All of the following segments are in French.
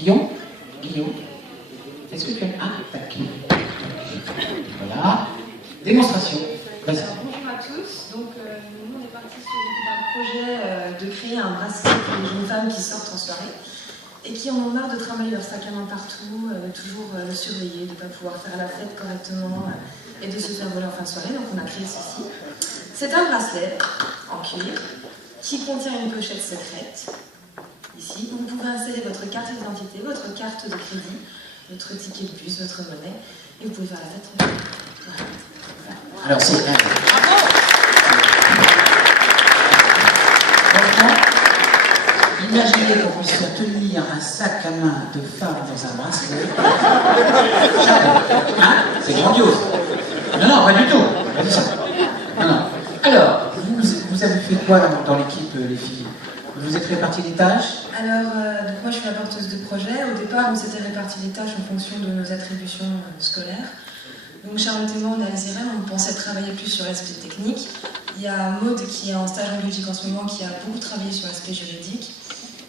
Guillaume? Guillaume? Est-ce que tu as... Ah, tac. Voilà. Démonstration. Bonjour à tous. Donc, nous, on est parti sur un projet de créer un bracelet pour les jeunes femmes qui sortent en soirée et qui en ont marre de trimballer leur sac à main partout, de toujours surveiller, de ne pas pouvoir faire la fête correctement et de se faire voler en fin de soirée. Donc, on a créé ceci. C'est un bracelet en cuir qui contient une pochette secrète. Ici, vous pouvez insérer votre carte d'identité, votre carte de crédit, votre ticket de bus, votre monnaie, et vous pouvez faire la fête. Voilà. Alors c'est... Imaginez qu'on puisse tenir un sac à main de femme dans un bracelet. Hein? C'est grandiose. Non, non, pas du tout. Pas du tout. Non, non. Alors, vous avez fait quoi dans l'équipe, les filles? Vous êtes répartis les tâches? Alors, donc moi je suis la porteuse de projet. Au départ, on s'était réparti les tâches en fonction de nos attributions scolaires. Donc Charlotte et moi, on est algériennes, on pensait travailler plus sur l'aspect technique. Il y a Maud qui est en stage en Belgique en ce moment, qui a beaucoup travaillé sur l'aspect juridique.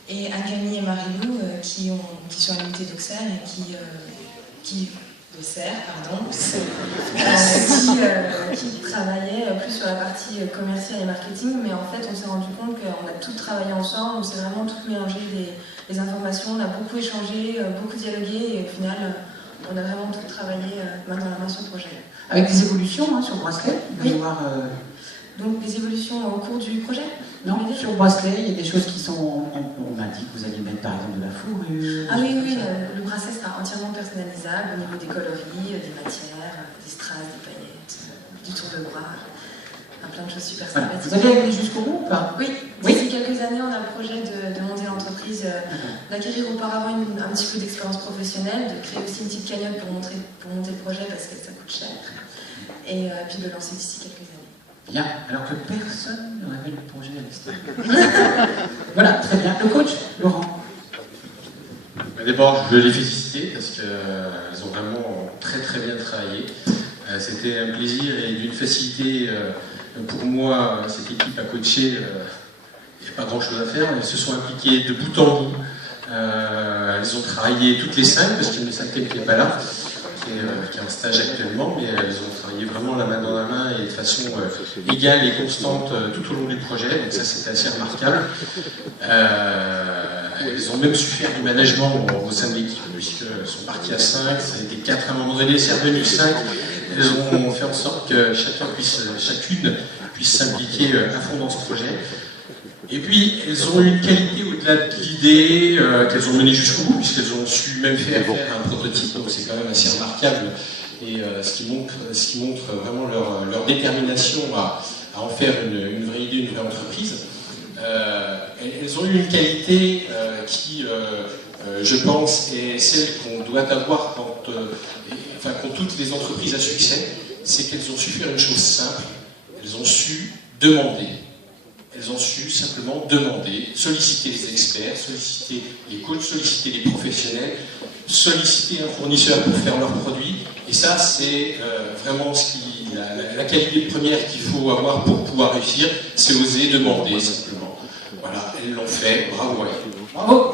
Et Agnès et Marilou qui sont à l'unité d'Auxerre et qui travaillait plus sur la partie commerciale et marketing, mais en fait on s'est rendu compte qu'on a tout travaillé ensemble, on s'est vraiment tout mélangé les informations, on a beaucoup échangé, beaucoup dialogué, et au final on a vraiment tout travaillé main dans la main sur le projet. Avec des évolutions hein, sur le bracelet, oui. Voir, Donc des évolutions au cours du projet? Non, sur le bracelet, il y a des choses qui sont... On m'a dit que vous alliez mettre par exemple de la fourrure... Ah oui, oui, le bracelet sera entièrement personnalisable au niveau des coloris, des matières, des strass, des paillettes, du tour de bras, plein de choses super sympathiques. Vous allez aller jusqu'au bout ou pas? Oui, d'ici quelques années, on a le projet de monter l'entreprise, d'acquérir auparavant un petit peu d'expérience professionnelle, de créer aussi une petite cagnotte pour monter le projet parce que ça coûte cher, et puis de lancer d'ici quelques années. Bien, alors que personne ne révèle le projet à l'extérieur. Voilà, très bien. Le coach, Laurent. D'abord, je veux les féliciter parce qu'elles ont vraiment très très bien travaillé. C'était un plaisir et d'une facilité pour moi, cette équipe à coacher. Il n'y a pas grand chose à faire. Elles se sont impliquées de bout en bout. Elles ont travaillé toutes les 5 parce qu'il y en a 5 qui n'étaient pas là, qui est en stage actuellement, mais elles ont travaillé vraiment la main dans la main et de façon égale et constante tout au long du projet, donc ça c'était assez remarquable. Elles ont même su faire du management au sein de l'équipe, puisqu'elles sont parties à 5, ça a été 4 à un moment donné, c'est revenu 5. Elles ont fait en sorte que chacune puisse s'impliquer à fond dans ce projet. Et puis, elles ont une qualité au-delà de l'idée qu'elles ont menée jusqu'au bout, puisqu'elles ont su même faire un prototype, donc c'est quand même assez remarquable, et ce qui montre vraiment leur détermination à en faire une vraie idée, une vraie entreprise. Elles ont eu une qualité qui, je pense, est celle qu'on doit avoir quand toutes les entreprises à succès, c'est qu'elles ont su faire une chose simple, elles ont su demander. Elles ont su simplement demander, solliciter les experts, solliciter les coachs, solliciter les professionnels, solliciter un fournisseur pour faire leurs produits. Et ça, c'est vraiment la qualité première qu'il faut avoir pour pouvoir réussir, c'est oser demander simplement. Voilà, elles l'ont fait, bravo à elles. Bravo.